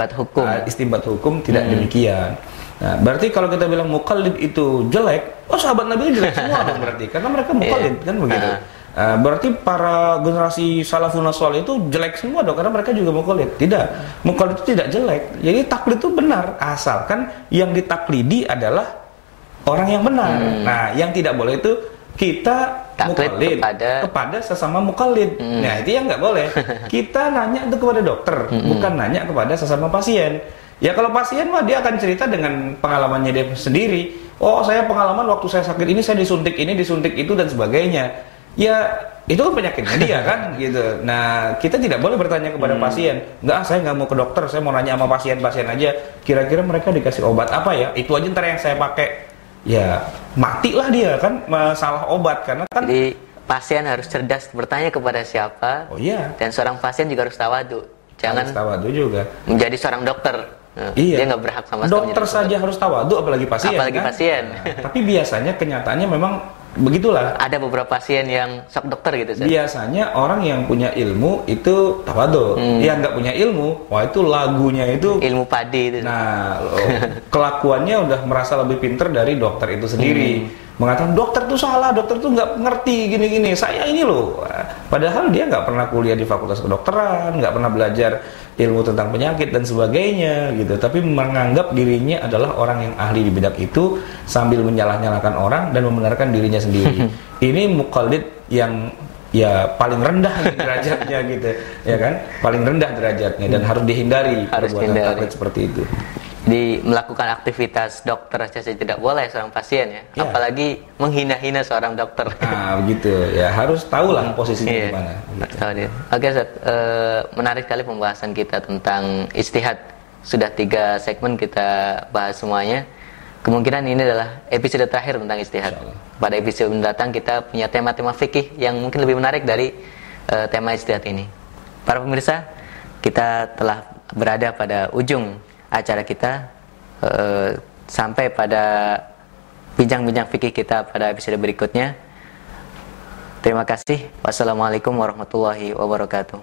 istinbat hukum tidak demikian. Nah, berarti kalau kita bilang muqallid itu jelek, sahabat Nabi itu jelek semua dong berarti, karena mereka muqallid kan begitu. Berarti para generasi salafun salih itu jelek semua dong, karena mereka juga muqallid. Tidak, muqallid itu tidak jelek. Jadi taklid itu benar, asalkan yang ditaklidi adalah orang yang benar. Nah, yang tidak boleh itu kita muqallid kepada sesama muqallid. Nah, itu yang nggak boleh. Kita nanya itu kepada dokter, bukan nanya kepada sesama pasien. Ya kalau pasien mah dia akan cerita dengan pengalamannya dia sendiri. Oh, saya pengalaman waktu saya sakit ini, saya disuntik ini, disuntik itu dan sebagainya. Ya itu kan penyakitnya dia kan gitu. Nah, kita tidak boleh bertanya kepada pasien. Enggak, saya nggak mau ke dokter, saya mau nanya sama pasien-pasien aja. Kira-kira mereka dikasih obat apa ya? Itu aja ntar yang saya pakai. Ya matilah dia kan, masalah obat. Karena kan jadi pasien harus cerdas bertanya kepada siapa. Oh iya. Dan seorang pasien juga harus tawadu. Jangan harus tawadu juga menjadi seorang dokter. Dia nggak berhak sama sekali. Dokter saja harus tawadu, apalagi pasien. Pasien. Nah, tapi biasanya kenyataannya memang begitulah. Ada beberapa pasien yang sok dokter gitu. Biasanya orang yang punya ilmu itu tawadu. Yang nggak punya ilmu, wah itu lagunya itu ilmu padi itu. Nah, kelakuannya udah merasa lebih pinter dari dokter itu sendiri. Mengatakan dokter tuh salah, dokter tuh nggak ngerti gini-gini. Saya ini loh. Padahal dia nggak pernah kuliah di fakultas kedokteran, nggak pernah belajar ilmu tentang penyakit dan sebagainya gitu. Tapi menganggap dirinya adalah orang yang ahli di bidang itu sambil menyalah-nyalahkan orang dan membenarkan dirinya sendiri. Ini muqallid yang ya paling rendah derajatnya gitu, ya kan? Paling rendah derajatnya dan harus dihindari perbuatan taklid seperti itu. Di melakukan aktivitas dokter saja tidak boleh seorang pasien ya. Apalagi menghina-hina seorang dokter. Nah begitu ya, harus tahulah posisinya di mana gitu. Oke Ustaz, menarik sekali pembahasan kita tentang ijtihad. Sudah 3 segmen kita bahas semuanya. Kemungkinan ini adalah episode terakhir tentang ijtihad. Pada episode mendatang kita punya tema-tema fikih yang mungkin lebih menarik dari tema ijtihad ini. Para pemirsa, kita telah berada pada ujung acara kita, sampai pada bincang-bincang fikih kita pada episode berikutnya. Terima kasih. Wassalamualaikum warahmatullahi wabarakatuh.